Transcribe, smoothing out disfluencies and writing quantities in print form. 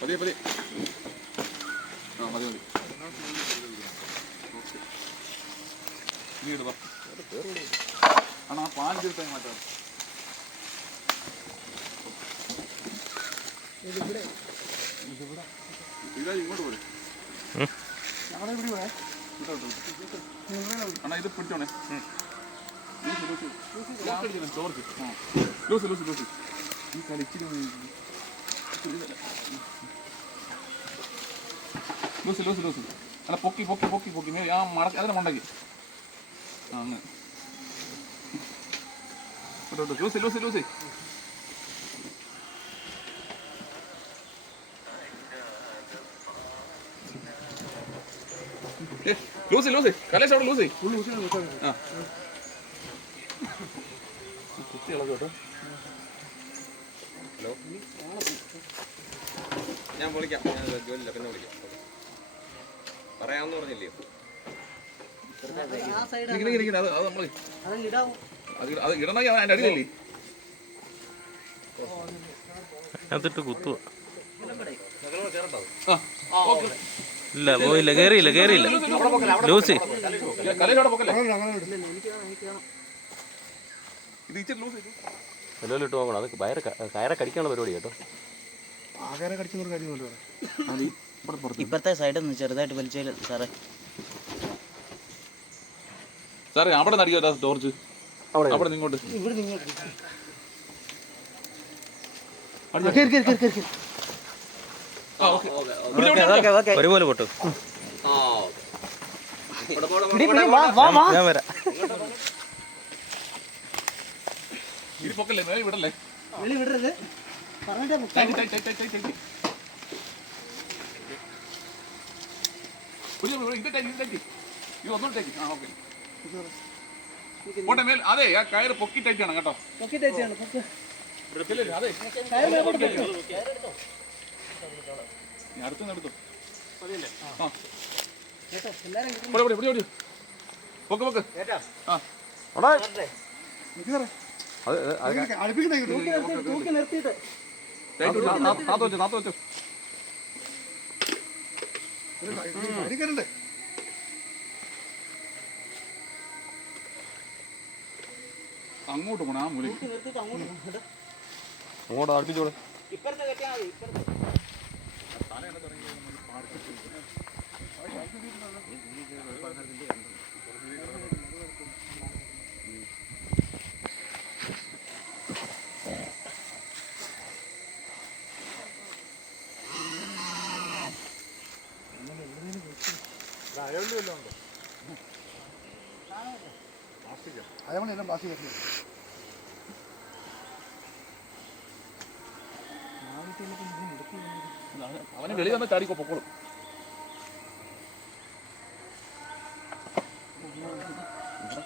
പതിയെ പതിയെ. ആ മതി മതി. ആണോ ആ പാൻ തീർത്തായി മാറ്റാം. ഇങ്ങോട്ട് പോലെ അണ്ണാ ഇത് പിടിച്ചോണേ. ലൂസ് ലൂസ് ലൂസ് ഈ കളിച്ചിരി ലൂസ് ലൂസ് ലൂസ് അല്ല പൊക്കി പൊക്കി പൊക്കി പൊക്കി ആ മടക്കി അതിനെ മണ്ടക്കി ആ അങ്ങ് loose loose loose loose loose കലേശ് അവിടെ ലൂസ് ആ കുത്തികളൊക്കെ കേട്ടോ. ഹലോ ഞാൻ വിളിക്കാം, ഞാൻ ജോലിയില്ല പിന്നെ വിളിക്കാം. പറയാമെന്ന് പറഞ്ഞില്ലേ? അത് ഇടണമെങ്കിൽ അതിൻ്റെ അടിയിലല്ലേ അതിട്ട് കുത്തുക. ഇല്ല പോയില്ല, കേറിയില്ല കേറിയില്ല. ലൂസി എല്ലാം ഇട്ട് നോക്കണം. അത് കയറെ കടിക്കാനുള്ള പരിപാടി കേട്ടോ. ഇപ്പത്തെ സൈഡിൽ നിന്ന് ചെറുതായിട്ട് വലിച്ചാൽ സാറേ. സാറേ അവിടെ നടിക്കാ ടോർച്ച് അവിടെ നിങ്ങോട്ട് ഒരുപോലെ പൊട്ടു. ഞാൻ വരാം. പൊക്കല്ലേ വിടല്ലേ വിടരുത്. അതെ ആ കയറ് പൊക്കി ടൈറ്റാണ് കേട്ടോ. അതെ അടുത്ത് എടുത്തു പൊക്ക് പൊക്ക്. അങ്ങോട്ട് പോണ ആ മൂല അങ്ങോട്ട് അടുപ്പിച്ചോളെ. അവന് വെളി തന്നെ ചാടിക്കോ പൊക്കോളും. ഇവിടെ